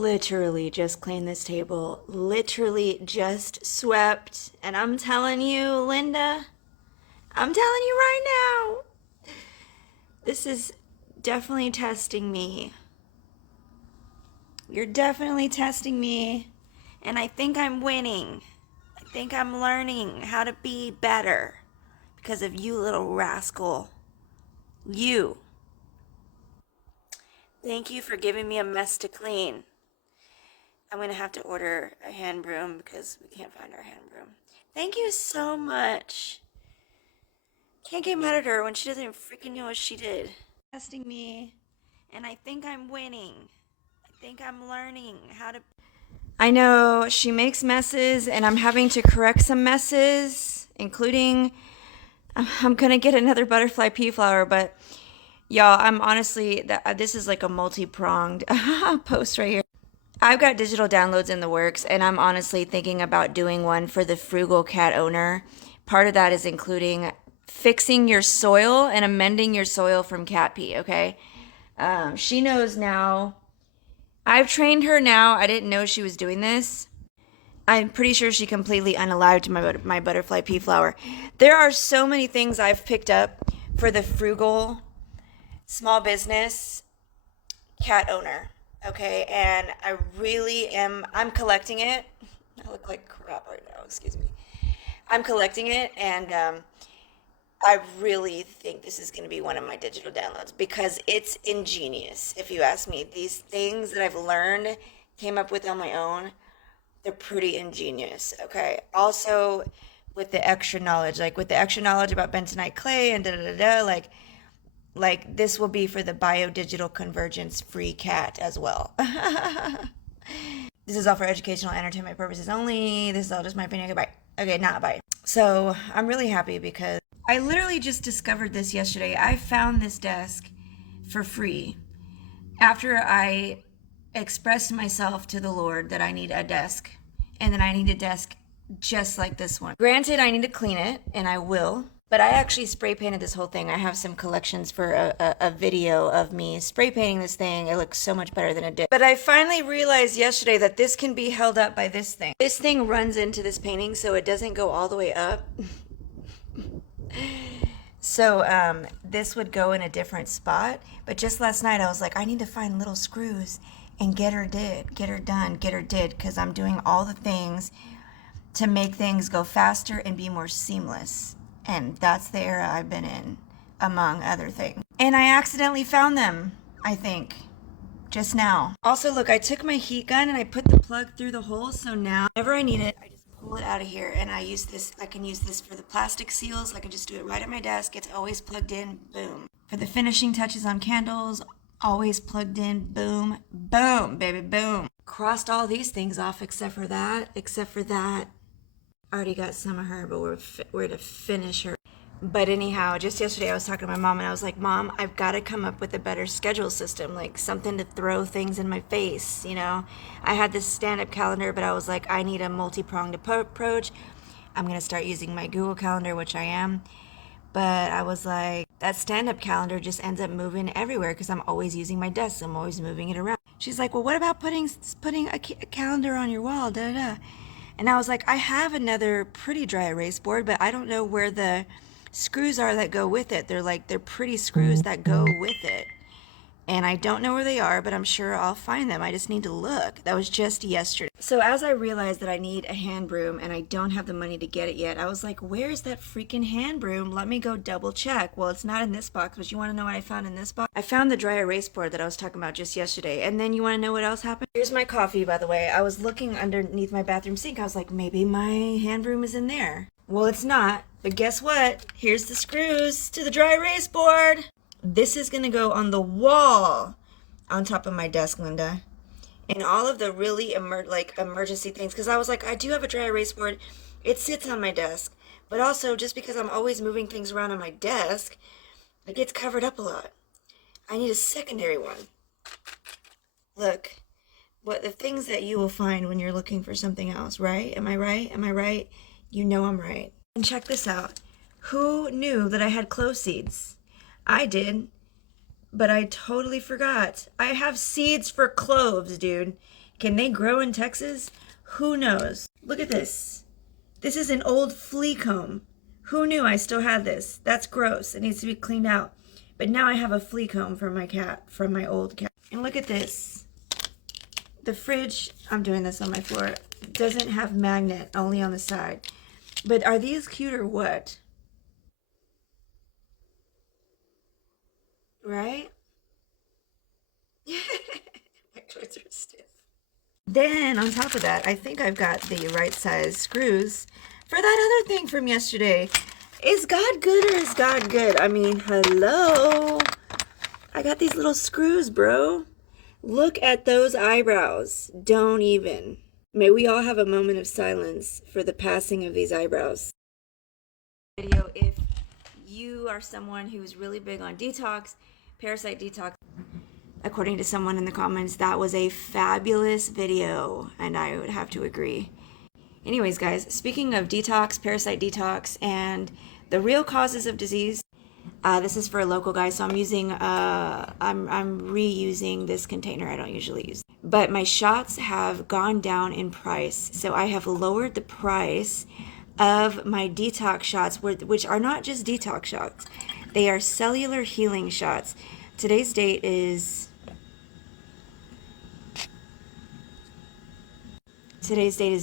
literally just cleaned this table, literally just swept, and I'm telling you, Linda, I'm telling you right now, this is definitely testing me. You're definitely testing me, and I think I'm winning. I think I'm learning how to be better because of you, little rascal. You. Thank you for giving me a mess to clean. I'm going to have to order a hand broom because we can't find our hand broom. Thank you so much. Can't get mad at her when she doesn't even freaking know what she did. Testing me, and I think I'm winning. I think I'm learning how to. I know she makes messes, and I'm having to correct some messes, including I'm going to get another butterfly pea flower, but y'all, I'm honestly, this is like a multi-pronged post right here. I've got digital downloads in the works, and I'm honestly thinking about doing one for the frugal cat owner. Part of that is including fixing your soil and amending your soil from cat pee, okay? She knows now. I've trained her now. I didn't know she was doing this. I'm pretty sure she completely unalived my butterfly pea flower. There are so many things I've picked up for the frugal small business cat owner. Okay, and I really am, I'm collecting it. I look like crap right now, excuse me. I'm collecting it, and I really think this is going to be one of my digital downloads because it's ingenious, if you ask me. These things that I've learned, came up with on my own, they're pretty ingenious, okay? Also, with the extra knowledge, like with the extra knowledge about bentonite clay and da-da-da-da, like this will be for the bio-digital convergence free cat as well. This is all for educational entertainment purposes only. This is all just my opinion. Okay, bye. Okay, not bye. So I'm really happy because I literally just discovered this yesterday. I found this desk for free after I expressed myself to the Lord that I need a desk, and then I need a desk just like this one. Granted, I need to clean it, and I will. But I actually spray painted this whole thing. I have some collections for a video of me spray painting this thing. It looks so much better than it did. But I finally realized yesterday that this can be held up by this thing. This thing runs into this painting so it doesn't go all the way up. So this would go in a different spot. But just last night I was like, I need to find little screws and get her did, because I'm doing all the things to make things go faster and be more seamless. And that's the era I've been in, among other things. And I accidentally found them, I think, just now. Also, look, I took my heat gun and I put the plug through the hole, so now whenever I need it, I just pull it out of here, and I use this. I can use this for the plastic seals. I can just do it right at my desk. It's always plugged in, boom. For the finishing touches on candles, always plugged in, boom, boom, baby, boom. Crossed all these things off except for that. I already got some of her, but we're to finish her. But anyhow, just yesterday I was talking to my mom, and I was like, Mom, I've got to come up with a better schedule system, like something to throw things in my face, you know? I had this stand-up calendar, but I was like, I need a multi-pronged approach. I'm going to start using my Google Calendar, which I am. But I was like, that stand-up calendar just ends up moving everywhere because I'm always using my desk. I'm always moving it around. She's like, well, what about putting a calendar on your wall, da-da-da? And I was like, I have another pretty dry erase board, but I don't know where the screws are that go with it. They're pretty screws that go with it. And I don't know where they are, but I'm sure I'll find them. I just need to look. That was just yesterday. So as I realized that I need a hand broom and I don't have the money to get it yet, I was like, where's that freaking hand broom? Let me go double check. Well, it's not in this box, but you want to know what I found in this box? I found the dry erase board that I was talking about just yesterday. And then you want to know what else happened? Here's my coffee, by the way. I was looking underneath my bathroom sink. I was like, maybe my hand broom is in there. Well, it's not. But guess what? Here's the screws to the dry erase board. This is going to go on the wall on top of my desk, Linda. And all of the really emergency things. Because I was like, I do have a dry erase board. It sits on my desk. But also, just because I'm always moving things around on my desk, it gets covered up a lot. I need a secondary one. Look, what the things that you will find when you're looking for something else, right? Am I right? Am I right? You know I'm right. And check this out. Who knew that I had clove seeds? I did, but I totally forgot. I have seeds for cloves, dude. Can they grow in Texas? Who knows? Look at this. This is an old flea comb. Who knew I still had this? That's gross. It needs to be cleaned out. But now I have a flea comb from my cat, from my old cat. And look at this. The fridge, I'm doing this on my floor, doesn't have magnet, only on the side. But are these cute or what? Right? My toys are stiff. Then on top of that, I think I've got the right size screws for that other thing from yesterday. Is God good or is God good? I mean, hello. I got these little screws, bro. Look at those eyebrows. Don't even. May we all have a moment of silence for the passing of these eyebrows. Video, if you are someone who's really big on detox, parasite detox, according to someone in the comments, that was a fabulous video, and I would have to agree. Anyways, guys, speaking of detox, parasite detox, and the real causes of disease, this is for a local guy, so I'm using, I'm reusing this container. I don't usually use it. But my shots have gone down in price, so I have lowered the price of my detox shots, which are not just detox shots. They are cellular healing shots. Today's date is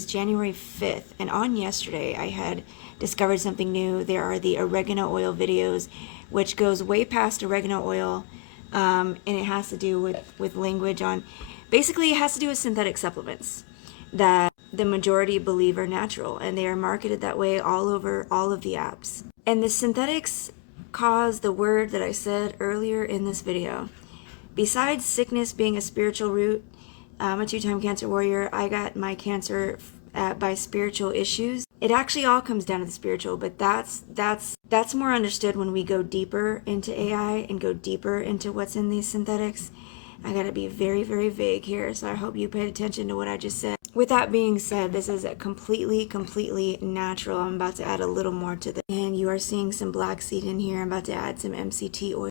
January 5th, and on yesterday I had discovered something new. There are the oregano oil videos, which goes way past oregano oil, and it has to do with language on, basically it has to do with synthetic supplements that the majority believe are natural, and they are marketed that way all over all of the apps. And the synthetics cause the word that I said earlier in this video. Besides sickness being a spiritual root, I'm a 2-time cancer warrior. I got my cancer by spiritual issues. It actually all comes down to the spiritual, but that's more understood when we go deeper into AI and go deeper into what's in these synthetics. I gotta be very, very vague here, so I hope you paid attention to what I just said. With that being said, this is a completely natural. I'm about to add a little more to this. And you are seeing some black seed in here. I'm about to add some MCT oil.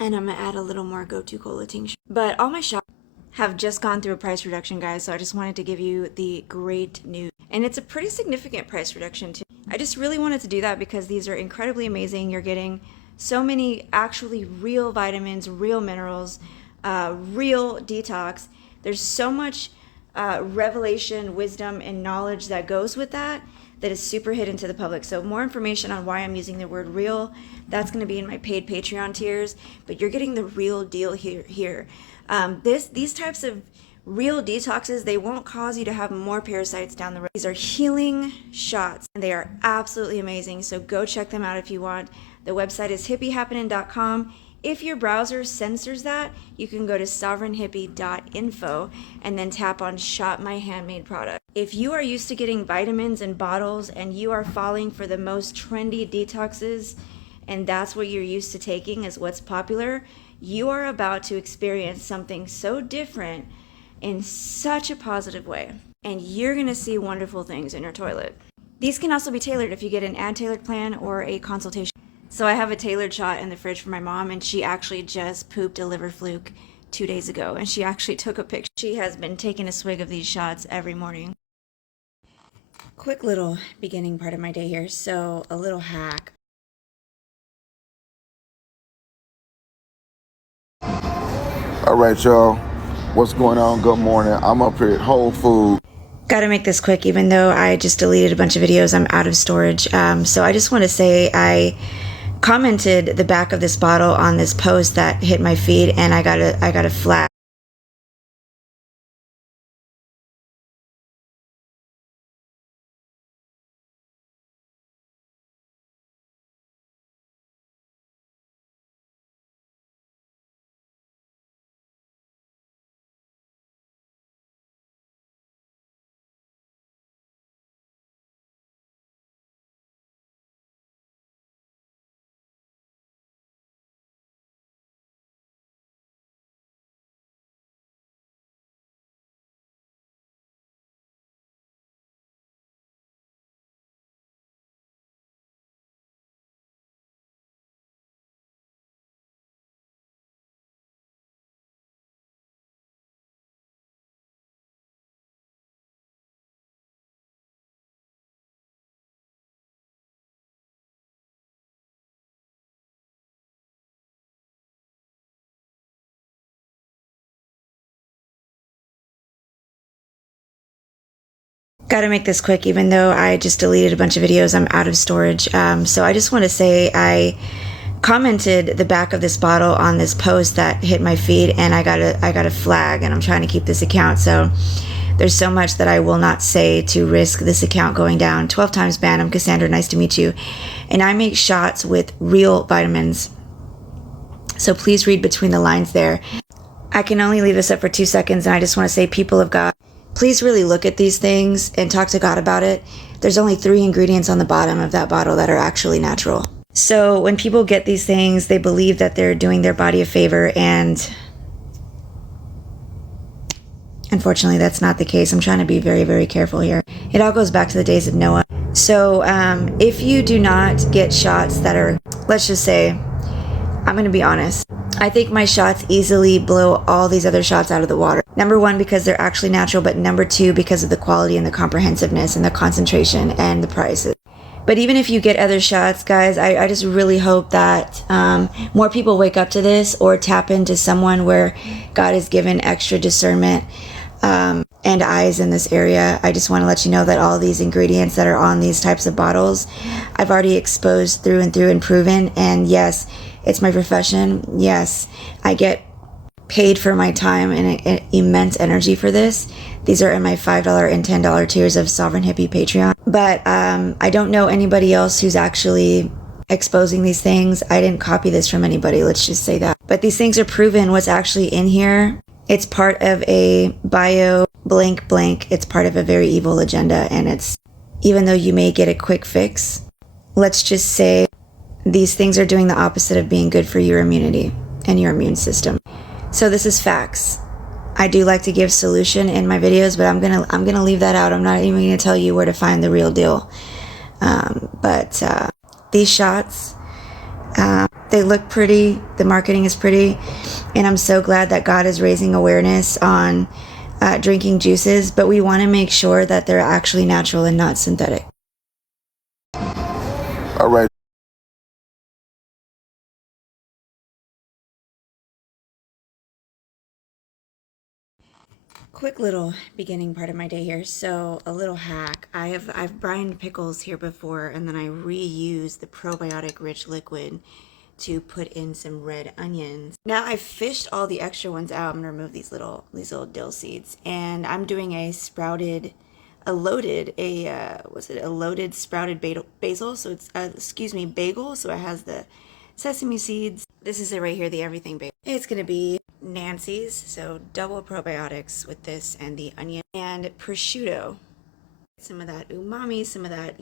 And I'm gonna add a little more Gotu Kola tincture. But all my shots have just gone through a price reduction, guys, so I just wanted to give you the great news. And it's a pretty significant price reduction too. I just really wanted to do that because these are incredibly amazing. You're getting so many actually real vitamins, real minerals, real detox. There's so much revelation, wisdom, and knowledge that goes with that is super hidden to the public. So more information on why I'm using the word real, that's going to be in my paid Patreon tiers, but you're getting the real deal here. These types of real detoxes, they won't cause you to have more parasites down the road. These are healing shots, and they are absolutely amazing, so go check them out if you want. The website is hippiehappening.com. If your browser censors that, you can go to sovereignhippie.info and then tap on Shop My Handmade Product. If you are used to getting vitamins in bottles and you are falling for the most trendy detoxes, and that's what you're used to taking is what's popular, you are about to experience something so different in such a positive way. And you're gonna see wonderful things in your toilet. These can also be tailored if you get an ad tailored plan or a consultation. So I have a tailored shot in the fridge for my mom, and she actually just pooped a liver fluke 2 days ago, and she actually took a picture. She has been taking a swig of these shots every morning. Quick little beginning part of my day here, so a little hack. All right, y'all. What's going on? Good morning. I'm up here at Whole Foods. Gotta make this quick, even though I just deleted a bunch of videos. I'm out of storage. So I just want to say I commented the back of this bottle on this post that hit my feed, and I got a flag. Gotta make this quick, even though I just deleted a bunch of videos. I'm out of storage. So I just want to say I commented the back of this bottle on this post that hit my feed, and I got a flag, and I'm trying to keep this account. So there's so much that I will not say to risk this account going down. 12 times banned. I'm Cassandra. Nice to meet you. And I make shots with real vitamins. So please read between the lines there. I can only leave this up for 2 seconds, and I just want to say, people of God, please really look at these things and talk to God about it. There's only 3 ingredients on the bottom of that bottle that are actually natural. So when people get these things, they believe that they're doing their body a favor, and unfortunately, that's not the case. I'm trying to be very, very careful here. It all goes back to the days of Noah. So if you do not get shots that are, let's just say, I'm going to be honest, I think my shots easily blow all these other shots out of the water. Number 1, because they're actually natural, but number 2, because of the quality and the comprehensiveness and the concentration and the prices. But even if you get other shots, guys, I just really hope that more people wake up to this or tap into someone where God has given extra discernment and eyes in this area. I just want to let you know that all these ingredients that are on these types of bottles, I've already exposed through and through and proven. And yes, it's my profession. Yes, I get paid for my time and immense energy for this. These are in my $5 and $10 tiers of Sovereign Hippie Patreon. But I don't know anybody else who's actually exposing these things. I didn't copy this from anybody, let's just say that. But these things are proven. What's actually in here, it's part of a bio blank blank. It's part of a very evil agenda. And it's, even though you may get a quick fix, let's just say these things are doing the opposite of being good for your immunity and your immune system. So this is facts. I do like to give solution in my videos, but I'm gonna leave that out. I'm not even gonna tell you where to find the real deal. But these shots, they look pretty. The marketing is pretty, and I'm so glad that God is raising awareness on drinking juices. But we want to make sure that they're actually natural and not synthetic. All right. Quick little beginning part of my day here. So a little hack. I've brined pickles here before, and then I reuse the probiotic rich liquid to put in some red onions. Now I've fished all the extra ones out. I'm gonna remove these little dill seeds, and I'm doing a loaded sprouted basil. So it's bagel. So it has the sesame seeds. This is it right here, the everything bagel. It's gonna be Nancy's, so double probiotics with this and the onion and prosciutto. Some of that umami, some of that,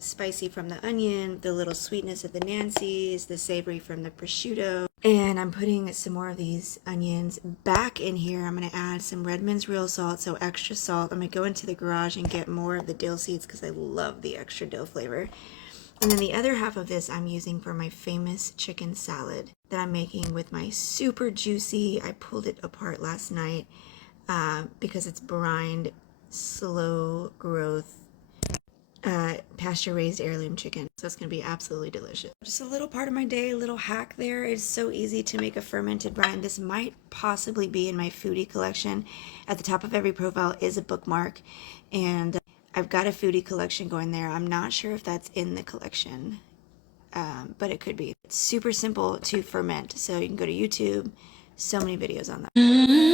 spicy from the onion, the little sweetness of the Nancy's, the savory from the prosciutto. And I'm putting some more of these onions back in here. I'm going to add some Redmond's real salt, so extra salt. I'm going to go into the garage and get more of the dill seeds because I love the extra dill flavor. And then the other half of this I'm using for my famous chicken salad that I'm making with my super juicy, I pulled it apart last night because it's brined, slow growth, pasture raised heirloom chicken. So it's going to be absolutely delicious. Just a little part of my day, a little hack there. It's so easy to make a fermented brine. This might possibly be in my foodie collection. At the top of every profile is a bookmark, and I've got a foodie collection going there. I'm not sure if that's in the collection, but it could be. It's super simple to ferment, so you can go to YouTube. So many videos on that.